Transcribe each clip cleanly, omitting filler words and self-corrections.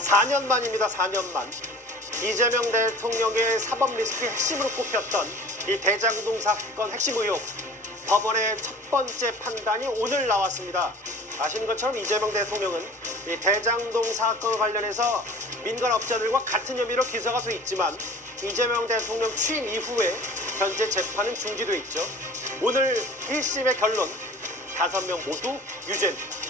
4년 만입니다. 4년 만. 이재명 대통령의 사법 리스크의 핵심으로 꼽혔던 이 대장동 사건 핵심 의혹. 법원의 첫 번째 판단이 오늘 나왔습니다. 아시는 것처럼 이재명 대통령은 이 대장동 사건 관련해서 민간업자들과 같은 혐의로 기소가 돼 있지만 이재명 대통령 취임 이후에 현재 재판은 중지돼 있죠. 오늘 1심의 결론 5명 모두 유죄입니다.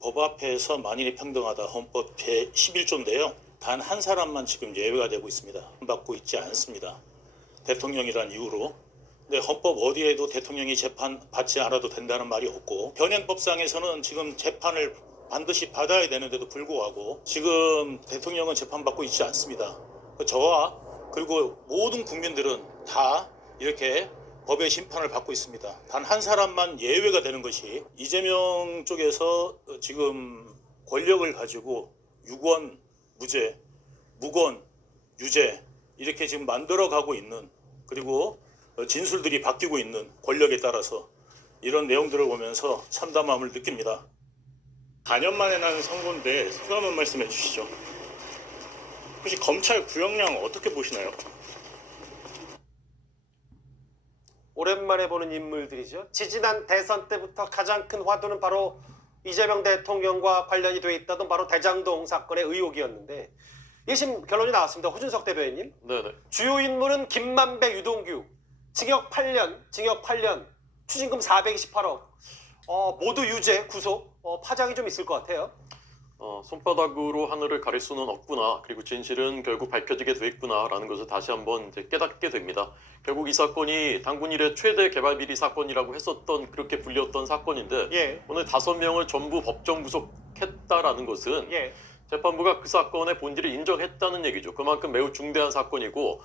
법 앞에서 만인이 평등하다 헌법 제11조인데요. 단 한 사람만 지금 예외가 되고 있습니다. 받고 있지 않습니다. 대통령이란 이유로. 근데 헌법 어디에도 대통령이 재판 받지 않아도 된다는 말이 없고 현행법상에서는 지금 재판을 반드시 받아야 되는데도 불구하고 지금 대통령은 재판받고 있지 않습니다. 저와 그리고 모든 국민들은 다 이렇게 법의 심판을 받고 있습니다. 단 한 사람만 예외가 되는 것이 이재명 쪽에서 지금 권력을 가지고 유권 무죄, 무권 유죄 이렇게 지금 만들어가고 있는 그리고 진술들이 바뀌고 있는 권력에 따라서 이런 내용들을 보면서 참담함을 느낍니다. 4년 만에 난 선고인데 소감 한 말씀 해주시죠. 혹시 검찰 구형량 어떻게 보시나요? 오랜만에 보는 인물들이죠. 지지난 대선 때부터 가장 큰 화두는 바로 이재명 대통령과 관련이 돼 있다던 바로 대장동 사건의 의혹이었는데 1심 결론이 나왔습니다. 호준석 대변인님. 네네. 주요 인물은 김만배, 유동규. 징역 8년, 추징금 428억. 모두 유죄, 구속. 파장이 좀 있을 것 같아요. 손바닥으로 하늘을 가릴 수는 없구나. 그리고 진실은 결국 밝혀지게 돼 있구나라는 것을 다시 한번 이제 깨닫게 됩니다. 결국 이 사건이 당군 이래 최대 개발 비리 사건이라고 했었던 그렇게 불렸던 사건인데 예. 오늘 5명을 전부 법정 구속했다라는 것은 예. 재판부가 그 사건의 본질을 인정했다는 얘기죠. 그만큼 매우 중대한 사건이고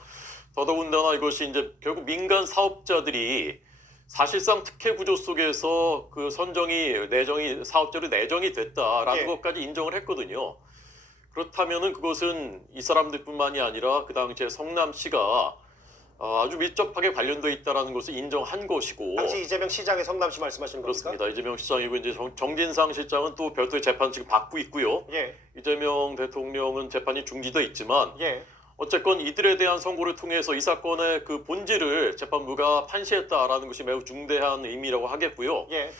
더더군다나 이것이 이제 결국 민간 사업자들이 사실상 특혜 구조 속에서 그 사업자로 내정이 됐다라는 예. 것까지 인정을 했거든요. 그렇다면은 그것은 이 사람들뿐만이 아니라 그 당시에 성남시가 아주 밀접하게 관련돼 있다라는 것을 인정한 것이고. 당시 이재명 시장의 성남시 말씀하시는 겁니까? 그렇습니다. 이재명 시장이고 이제 정진상 실장은 또 별도의 재판 지금 받고 있고요. 예. 이재명 대통령은 재판이 중지돼 있지만 예. 어쨌건 이들에 대한 선고를 통해서 이 사건의 그 본질을 재판부가 판시했다라는 것이 매우 중대한 의미라고 하겠고요. 예.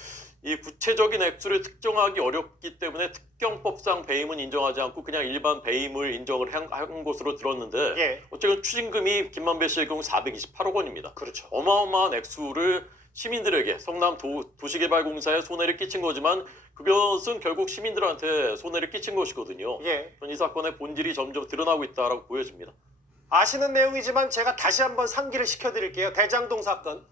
이 구체적인 액수를 특정하기 어렵기 때문에 특경법상 배임은 인정하지 않고 그냥 일반 배임을 인정을 한 것으로 들었는데 예. 어쨌든 추징금이 김만배 씨의 경우 428억 원입니다. 그렇죠. 어마어마한 액수를 시민들에게 성남 도시개발공사에 손해를 끼친 거지만 그것은 결국 시민들한테 손해를 끼친 것이거든요. 예. 이 사건의 본질이 점점 드러나고 있다라고 보여집니다. 아시는 내용이지만 제가 다시 한번 상기를 시켜드릴게요. 대장동 사건.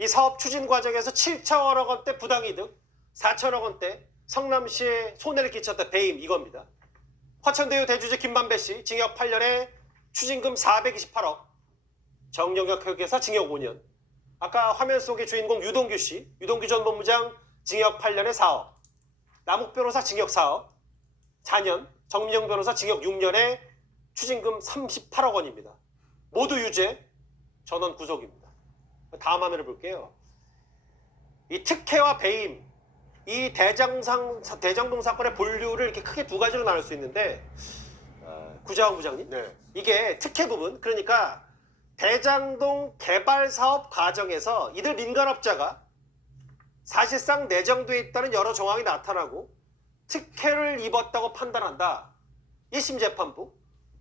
이 사업 추진 과정에서 7천억 원대 부당이득, 4천억 원대 성남시에 손해를 끼쳤다. 배임 이겁니다. 화천대유 대주주 김만배 씨 징역 8년에 추징금 428억, 정영혁 회계사 징역 5년. 아까 화면 속의 주인공 유동규 씨, 유동규 전 본부장 징역 8년에 4억, 남욱 변호사 징역 4억, 4년, 정민영 변호사 징역 6년에 추징금 38억 원입니다. 모두 유죄, 전원 구속입니다. 다음 화면을 볼게요. 이 특혜와 배임, 이 대장동 사건의 본류를 이렇게 크게 두 가지로 나눌 수 있는데 구자원 부장님, 네. 이게 특혜 부분, 그러니까 대장동 개발 사업 과정에서 이들 민간업자가 사실상 내정돼 있다는 여러 정황이 나타나고 특혜를 입었다고 판단한다. 1심 재판부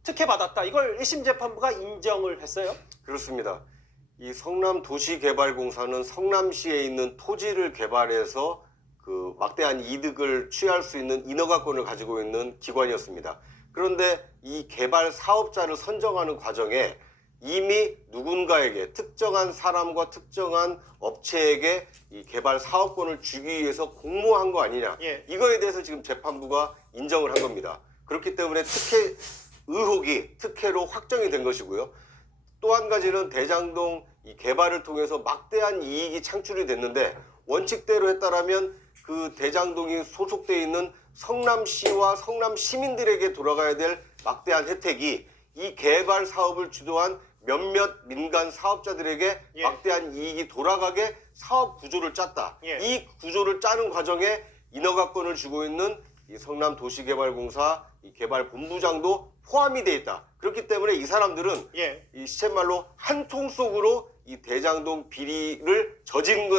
특혜 받았다. 이걸 1심 재판부가 인정을 했어요. 그렇습니다. 이 성남도시개발공사는 성남시에 있는 토지를 개발해서 그 막대한 이득을 취할 수 있는 인허가권을 가지고 있는 기관이었습니다. 그런데 이 개발 사업자를 선정하는 과정에 이미 누군가에게 특정한 사람과 특정한 업체에게 이 개발 사업권을 주기 위해서 공모한 거 아니냐. 예. 이거에 대해서 지금 재판부가 인정을 한 겁니다. 그렇기 때문에 특혜 의혹이 특혜로 확정이 된 것이고요. 또 한 가지는 대장동 이 개발을 통해서 막대한 이익이 창출이 됐는데 원칙대로 했다라면 그 대장동이 소속돼 있는 성남시와 성남 시민들에게 돌아가야 될 막대한 혜택이 이 개발 사업을 주도한 몇몇 민간 사업자들에게 예. 막대한 이익이 돌아가게 사업 구조를 짰다. 예. 이 구조를 짜는 과정에 인허가권을 주고 있는 이 성남도시개발공사 이 개발본부장도 포함이 돼 있다. 그렇기 때문에 이 사람들은 예. 이 시쳇말로 한 통 속으로 이 대장동 비리를 저지른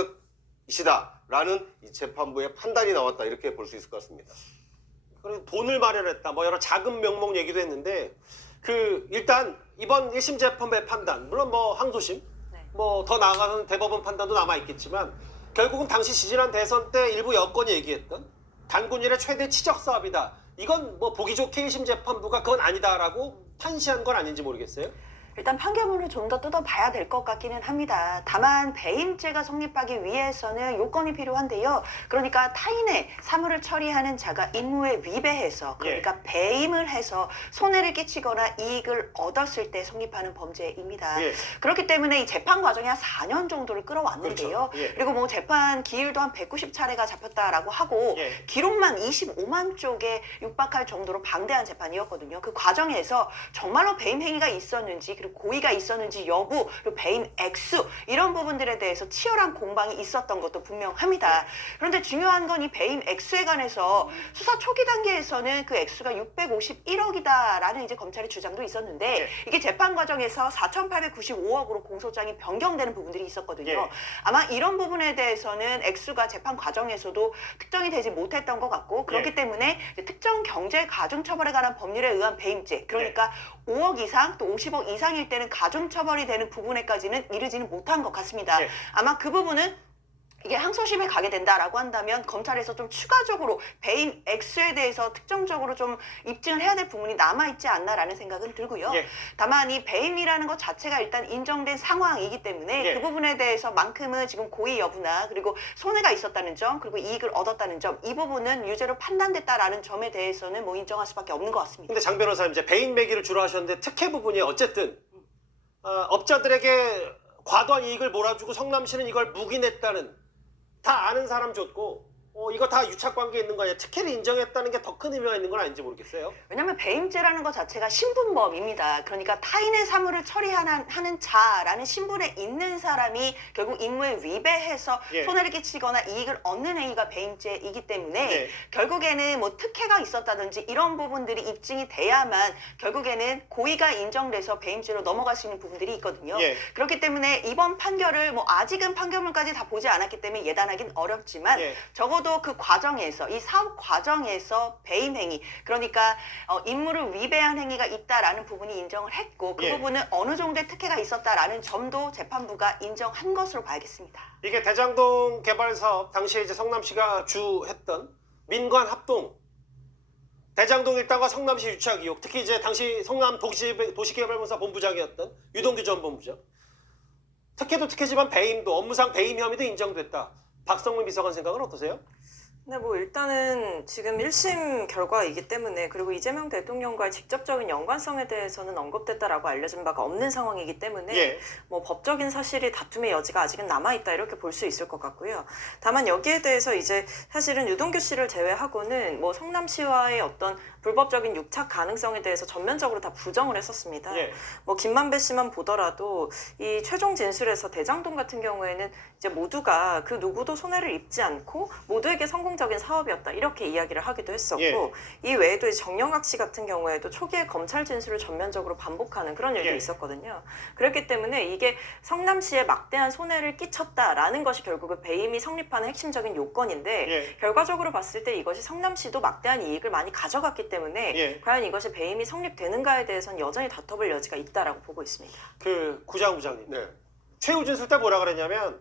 것이다라는 이 재판부의 판단이 나왔다. 이렇게 볼 수 있을 것 같습니다. 그리고 돈을 마련했다. 뭐 여러 자금 명목 얘기도 했는데 일단 이번 1심 재판부의 판단, 물론 뭐 항소심, 네. 뭐 더 나아가는 대법원 판단도 남아 있겠지만 결국은 당시 지지난 대선 때 일부 여건이 얘기했던 단군 일의 최대 치적 사업이다. 이건 뭐 보기 좋게 1심 재판부가 그건 아니다라고 판시한 건 아닌지 모르겠어요. 일단 판결문을 좀 더 뜯어봐야 될 것 같기는 합니다. 다만 배임죄가 성립하기 위해서는 요건이 필요한데요. 그러니까 타인의 사물을 처리하는 자가 임무에 위배해서 그러니까 배임을 해서 손해를 끼치거나 이익을 얻었을 때 성립하는 범죄입니다. 예. 그렇기 때문에 이 재판 과정이 한 4년 정도를 끌어왔는데요. 그렇죠. 예. 그리고 뭐 재판 기일도 한 190차례가 잡혔다라고 하고 예. 기록만 25만 쪽에 육박할 정도로 방대한 재판이었거든요. 그 과정에서 정말로 배임 행위가 있었는지 그리고 고의가 있었는지 여부 그리고 배임 액수 이런 부분들에 대해서 치열한 공방이 있었던 것도 분명합니다. 그런데 중요한 건 이 배임 액수에 관해서 수사 초기 단계에서는 그 액수가 651억이다라는 이제 검찰의 주장도 있었는데 예. 이게 재판 과정에서 4,895억으로 공소장이 변경되는 부분들이 있었거든요. 예. 아마 이런 부분에 대해서는 액수가 재판 과정에서도 특정이 되지 못했던 것 같고 그렇기 예. 때문에 이제 특정 경제 가중처벌에 관한 법률에 의한 배임죄 그러니까 5억 이상 또 50억 이상일 때는 가중처벌이 되는 부분에까지는 이르지는 못한 것 같습니다. 예. 아마 그 부분은 이게 항소심에 가게 된다라고 한다면 검찰에서 좀 추가적으로 배임 액수에 대해서 특정적으로 좀 입증을 해야 될 부분이 남아있지 않나라는 생각은 들고요. 예. 다만 이 배임이라는 것 자체가 일단 인정된 상황이기 때문에 예. 그 부분에 대해서만큼은 지금 고의 여부나 그리고 손해가 있었다는 점 그리고 이익을 얻었다는 점 이 부분은 유죄로 판단됐다라는 점에 대해서는 뭐 인정할 수밖에 없는 것 같습니다. 근데 장 변호사님 이제 배임 매기를 주로 하셨는데 특혜 부분이 어쨌든 업자들에게 과도한 이익을 몰아주고 성남시는 이걸 묵인했다는 다 아는 사람 줬고 이거 다 유착 관계 있는 거 아니야? 특혜를 인정했다는 게 더 큰 의미가 있는 건 아닌지 모르겠어요. 왜냐하면 배임죄라는 것 자체가 신분범입니다. 그러니까 타인의 사물을 처리하는 자라는 신분에 있는 사람이 결국 임무에 위배해서 예. 손해를 끼치거나 이익을 얻는 행위가 배임죄이기 때문에 예. 결국에는 뭐 특혜가 있었다든지 이런 부분들이 입증이 돼야만 결국에는 고의가 인정돼서 배임죄로 넘어갈 수 있는 부분들이 있거든요. 예. 그렇기 때문에 이번 판결을 뭐 아직은 판결문까지 다 보지 않았기 때문에 예단하기는 어렵지만 예. 적어도 그 과정에서 이 사업 과정에서 배임 행위 그러니까 임무를 위배한 행위가 있다라는 부분이 인정을 했고 그 예. 부분은 어느 정도의 특혜가 있었다라는 점도 재판부가 인정한 것으로 봐야겠습니다. 이게 대장동 개발 사업 당시에 이제 성남시가 주했던 민관 합동 대장동 일당과 성남시 유착 의혹 특히 이제 당시 성남 도시개발공사 본부장이었던 유동규 전 본부장 특혜도 특혜지만 배임도 업무상 배임 혐의도 인정됐다. 박성문 비서관 생각은 어떠세요? 네, 뭐 일단은 지금 1심 결과이기 때문에 그리고 이재명 대통령과의 직접적인 연관성에 대해서는 언급됐다라고 알려진 바가 없는 상황이기 때문에 예. 뭐 법적인 사실이 다툼의 여지가 아직은 남아있다 이렇게 볼 수 있을 것 같고요. 다만 여기에 대해서 이제 사실은 유동규 씨를 제외하고는 뭐 성남시와의 어떤 불법적인 유착 가능성에 대해서 전면적으로 다 부정을 했었습니다. 예. 뭐 김만배 씨만 보더라도 이 최종 진술에서 대장동 같은 경우에는 이제 모두가 그 누구도 손해를 입지 않고 모두에게 성공적인 사업이었다 이렇게 이야기를 하기도 했었고 예. 이 외에도 이제 정영학 씨 같은 경우에도 초기에 검찰 진술을 전면적으로 반복하는 그런 일도 예. 있었거든요. 그렇기 때문에 이게 성남시에 막대한 손해를 끼쳤다라는 것이 결국은 배임이 성립하는 핵심적인 요건인데 예. 결과적으로 봤을 때 이것이 성남시도 막대한 이익을 많이 가져갔기 때문에 예. 과연 이것이 배임이 성립되는가에 대해서는 여전히 다퉈볼 여지가 있다라고 보고 있습니다. 그 구장 부장님 네. 최후 진술 때 뭐라 그랬냐면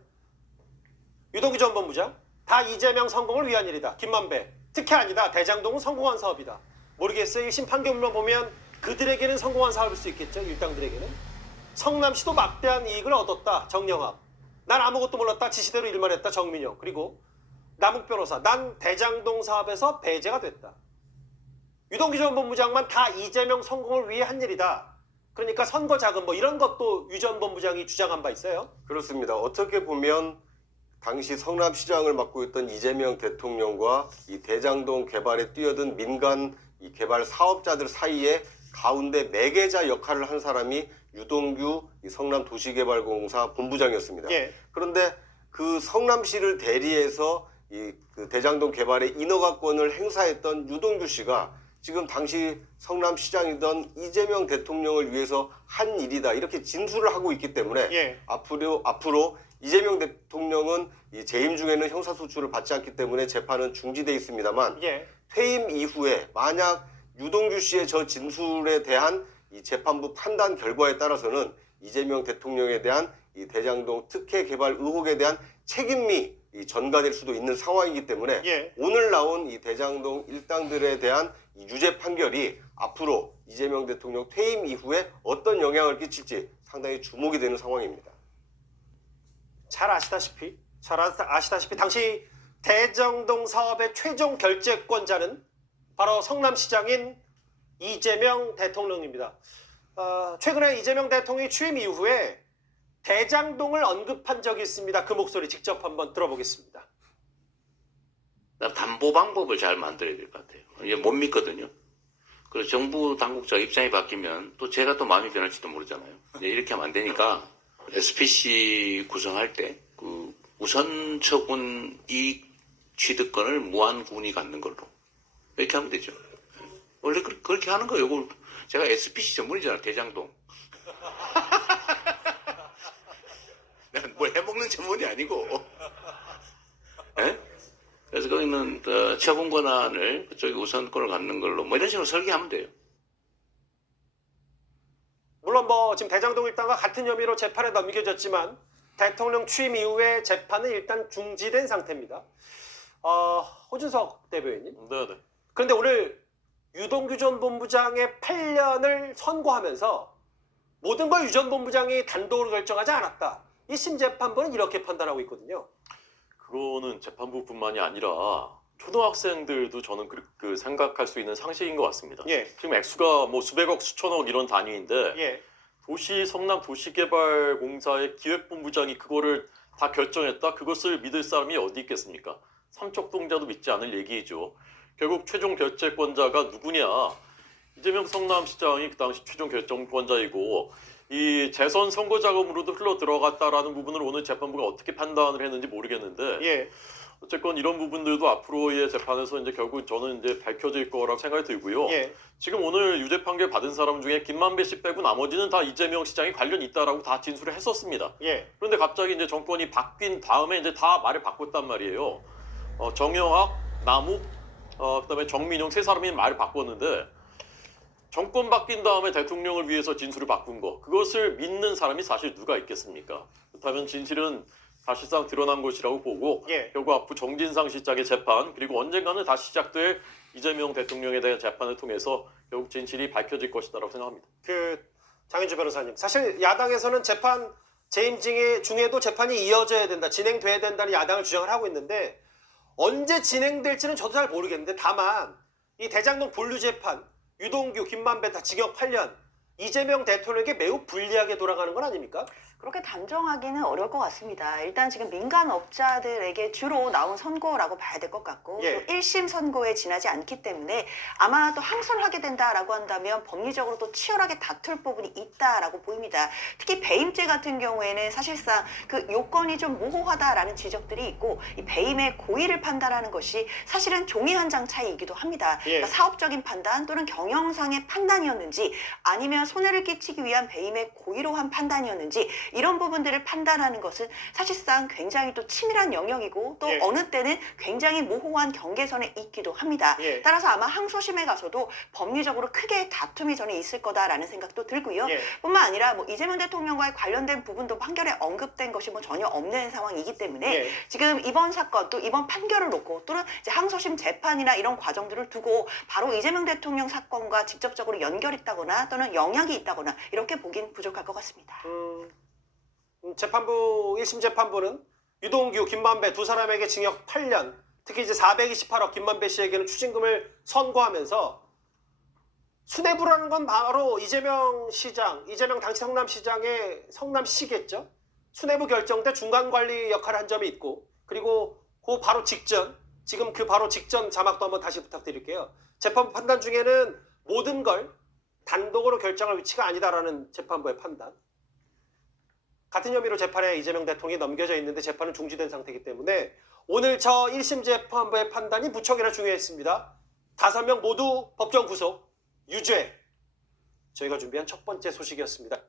유동규 전 본부장 다 이재명 성공을 위한 일이다. 김만배 특혜 아니다. 대장동은 성공한 사업이다. 모르겠어요. 1심 판결문만 보면 그들에게는 성공한 사업일 수 있겠죠. 일당들에게는. 성남시도 막대한 이익을 얻었다. 정영학. 난 아무것도 몰랐다. 지시대로 일만 했다. 정민영. 그리고 남욱 변호사. 난 대장동 사업에서 배제가 됐다. 유동규 전 본부장만 다 이재명 성공을 위해 한 일이다. 그러니까 선거 자금 뭐 이런 것도 유 전 본부장이 주장한 바 있어요. 그렇습니다. 어떻게 보면 당시 성남시장을 맡고 있던 이재명 대통령과 이 대장동 개발에 뛰어든 민간 이 개발 사업자들 사이에 가운데 매개자 역할을 한 사람이 유동규 이 성남도시개발공사 본부장이었습니다. 예. 그런데 그 성남시를 대리해서 그 대장동 개발의 인허가권을 행사했던 유동규 씨가 지금 당시 성남시장이던 이재명 대통령을 위해서 한 일이다 이렇게 진술을 하고 있기 때문에 예. 앞으로 이재명 대통령은 이 재임 중에는 형사소추를 받지 않기 때문에 재판은 중지돼 있습니다만 예. 퇴임 이후에 만약 유동규 씨의 저 진술에 대한 이 재판부 판단 결과에 따라서는 이재명 대통령에 대한 이 대장동 특혜 개발 의혹에 대한 책임이 전가될 수도 있는 상황이기 때문에 예. 오늘 나온 이 대장동 일당들에 대한 이 유죄 판결이 앞으로 이재명 대통령 퇴임 이후에 어떤 영향을 끼칠지 상당히 주목이 되는 상황입니다. 잘 아시다시피 당시 대장동 사업의 최종 결재권자는 바로 성남시장인 이재명 대통령입니다. 최근에 이재명 대통령이 취임 이후에 대장동을 언급한 적이 있습니다. 그 목소리 직접 한번 들어보겠습니다. 담보 방법을 잘 만들어야 될 것 같아요. 이게 못 믿거든요. 그래서 정부 당국자 입장이 바뀌면 또 제가 또 마음이 변할지도 모르잖아요. 이렇게 하면 안 되니까 SPC 구성할 때 그 우선 처분 이익 취득권을 무한군이 갖는 걸로 이렇게 하면 되죠. 원래 그렇게 하는 거예요. 이걸 제가 SPC 전문이잖아. 대장동. 내가 뭘 해먹는 전문이 아니고. 예? 그래서 거기는 처분 권한을 그쪽에 우선권을 갖는 걸로 뭐 이런 식으로 설계하면 돼요. 물론 지금 대장동 일당과 같은 혐의로 재판에 넘겨졌지만 대통령 취임 이후에 재판은 일단 중지된 상태입니다. 호준석 대변인. 네네. 그런데 오늘 유동규 전 본부장의 8년을 선고하면서 모든 걸 유 전 본부장이 단독으로 결정하지 않았다. 1심 재판부는 이렇게 판단하고 있거든요. 그거는 재판부뿐만이 아니라 초등학생들도 저는 그 생각할 수 있는 상식인 것 같습니다. 예. 지금 액수가 뭐 수백억, 수천억 이런 단위인데 예. 성남 도시개발공사의 기획본부장이 그거를 다 결정했다? 그것을 믿을 사람이 어디 있겠습니까? 삼척동자도 믿지 않을 얘기죠. 결국 최종 결재권자가 누구냐? 이재명 성남시장이 그 당시 최종 결정권자이고 이 재선 선거 자금으로도 흘러 들어갔다라는 부분을 오늘 재판부가 어떻게 판단을 했는지 모르겠는데 예. 어쨌건 이런 부분들도 앞으로의 재판에서 이제 결국 저는 이제 밝혀질 거라고 생각이 들고요. 예. 지금 오늘 유죄 판결 받은 사람 중에 김만배 씨 빼고 나머지는 다 이재명 시장이 관련 있다라고 다 진술을 했었습니다. 예. 그런데 갑자기 이제 정권이 바뀐 다음에 이제 다 말을 바꿨단 말이에요. 정영학, 남욱, 그다음에 정민용 세 사람이 말을 바꿨는데 정권 바뀐 다음에 대통령을 위해서 진술을 바꾼 거 그것을 믿는 사람이 사실 누가 있겠습니까? 그렇다면 진실은 사실상 드러난 것이라고 보고 예. 결국 앞으로 정진상 실장의 재판 그리고 언젠가는 다시 시작될 이재명 대통령에 대한 재판을 통해서 결국 진실이 밝혀질 것이다라고 생각합니다. 장윤주 변호사님, 사실 야당에서는 재판 재임 중에도 재판이 이어져야 된다, 진행돼야 된다는 야당을 주장을 하고 있는데 언제 진행될지는 저도 잘 모르겠는데 다만 이 대장동 본류 재판 유동규, 김만배 다 징역 8년 이재명 대통령에게 매우 불리하게 돌아가는 건 아닙니까? 그렇게 단정하기는 어려울 것 같습니다. 일단 지금 민간업자들에게 주로 나온 선고라고 봐야 될 것 같고 예. 또 1심 선고에 지나지 않기 때문에 아마 또 항소를 하게 된다라고 한다면 법리적으로 또 치열하게 다툴 부분이 있다라고 보입니다. 특히 배임죄 같은 경우에는 사실상 그 요건이 좀 모호하다라는 지적들이 있고 이 배임의 고의를 판단하는 것이 사실은 종이 한 장 차이이기도 합니다. 예. 그러니까 사업적인 판단 또는 경영상의 판단이었는지 아니면 손해를 끼치기 위한 배임의 고의로 한 판단이었는지 이런 부분들을 판단하는 것은 사실상 굉장히 또 치밀한 영역이고 또 예. 어느 때는 굉장히 모호한 경계선에 있기도 합니다. 예. 따라서 아마 항소심에 가서도 법리적으로 크게 다툼이 저는 있을 거다라는 생각도 들고요. 예. 뿐만 아니라 뭐 이재명 대통령과의 관련된 부분도 판결에 언급된 것이 뭐 전혀 없는 상황이기 때문에 예. 지금 이번 사건 또 이번 판결을 놓고 또는 이제 항소심 재판이나 이런 과정들을 두고 바로 이재명 대통령 사건과 직접적으로 연결있다거나 또는 영향이 있다거나 이렇게 보긴 부족할 것 같습니다. 재판부 1심 재판부는 유동규, 김만배 두 사람에게 징역 8년, 특히 이제 428억 김만배 씨에게는 추징금을 선고하면서 수뇌부라는 건 바로 이재명 시장, 이재명 당시 성남시장의 성남시겠죠. 수뇌부 결정 때 중간 관리 역할을 한 점이 있고 그리고 그 바로 직전, 지금 그 바로 직전 자막도 한번 다시 부탁드릴게요. 재판부 판단 중에는 모든 걸 단독으로 결정할 위치가 아니다라는 재판부의 판단. 같은 혐의로 재판에 이재명 대통령이 넘겨져 있는데 재판은 중지된 상태이기 때문에 오늘 저 1심 재판부의 판단이 무척이나 중요했습니다. 5명 모두 법정 구속, 유죄. 저희가 준비한 첫 번째 소식이었습니다.